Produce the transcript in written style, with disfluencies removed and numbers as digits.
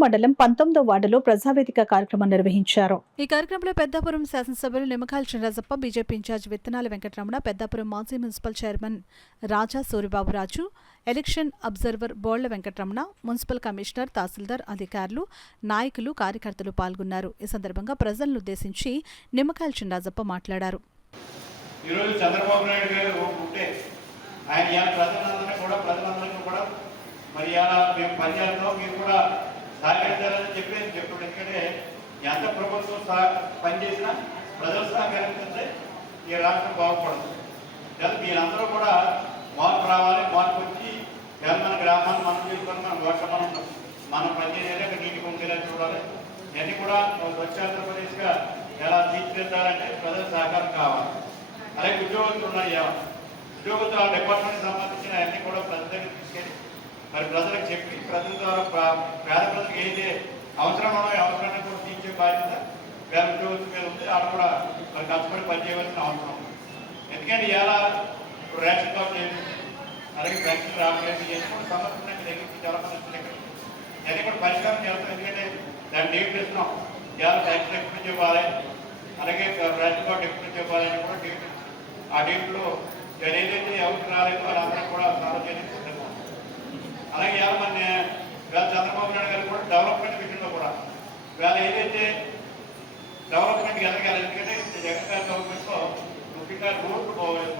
మండలం 19వ వార్డులో ప్రజావేదిక కార్యక్రమం నిర్వహించారు. ఈ కార్యక్రమంలో పెద్దాపురం శాసనసభ్యులు నిమ్మకాయల చినరాజప్ప, బీజేపీ ఇన్ఛార్జ్ విత్తనాల వెంకటరమణ, పెద్దాపురం మాజీ మున్సిపల్ చైర్మన్ రాజా Suribaburaju, election observer బోళ్ల Venkataramana, municipal commissioner, తహసీల్దార్, అధికారులు, నాయకులు, కార్యకర్తలు పాల్గొన్నారు. ఈ సందర్భంగా ప్రజలను ఉద్దేశించి నిమ్మకాయల చినరాజప్ప మాట్లాడారు. ఈరోజు చంద్రబాబు నాయుడు గారు ఉంటే ఆయన ఇవాళ ప్రజలందరికీ కూడా మరి ఇవాళ మేము పనిచేస్తాం, మీరు కూడా సహకరించాలని చెప్పాడు. ఎందుకంటే ఎంత ప్రభుత్వం పనిచేసినా ప్రజలు సహకరిస్తే ఈ రాష్ట్రం బాగుపడదు. మీరందరూ కూడా మార్పు రావాలి, మార్పు వచ్చి మన గ్రామాన్ని మనం చేసుకొని మనం పనిచేసేలాగా నీటికి ఉండేలా చూడాలి. ఇవన్నీ కూడా స్వచ్ఛాంధ్రప్రదేశ్గా ఎలా తీర్చిదిద్దాలంటే ప్రజల సహకారం కావాలి. అలాగే ఉద్యోగస్తులు ఉన్నాయి, ఉద్యోగస్తుల డిపార్ట్మెంట్కి సంబంధించిన అన్నీ కూడా ప్రజల దగ్గర తీసుకెళ్ళి మరి ప్రజలకు చెప్పి ప్రజల ద్వారా పేద ప్రజలకు ఏదైతే అవసరం ఉన్నాయో అవసరాన్ని కూడా తీర్చే బాధ్యత పేద ఉద్యోగస్తుల మీద ఉంది. ఆడ కూడా మరి కష్టపడి పనిచేయవలసిన అవసరం ఉంది. ఎందుకంటే ఇలా ఇప్పుడు రేషన్ కార్డు లేదు, అలాగే పెన్షన్ రావట్లేదు, ఇవన్నీ కూడా సమస్యలు దగ్గరికి చాలా మంది ఇక్కడ ఇవన్నీ కూడా పరిష్కారం చేస్తాం. ఎందుకంటే దాన్ని డేట్ ఇస్తున్నాం, ఇలా పెన్షన్ ఎప్పటి నుంచి ఇవ్వాలి, అలాగే రేషన్ కార్డు ఎప్పటి నుంచి ఇవ్వాలి అని కూడా డేట్, ఆ డేట్లో ఏదైతే ఎవరికి రాలేదు వాళ్ళందరూ కూడా సాల్వ్ చేయడానికి. అలాగే ఇవాళ మన ఇవాళ చంద్రబాబు నాయుడు గారు కూడా డెవలప్మెంట్ విషయంలో కూడా ఇవాళ ఏదైతే డెవలప్మెంట్కి ఎదగాలి. ఎందుకంటే జగన్ గారి గవర్నమెంట్లో ముఖ్యంగా రోడ్లు బాగోలేదు,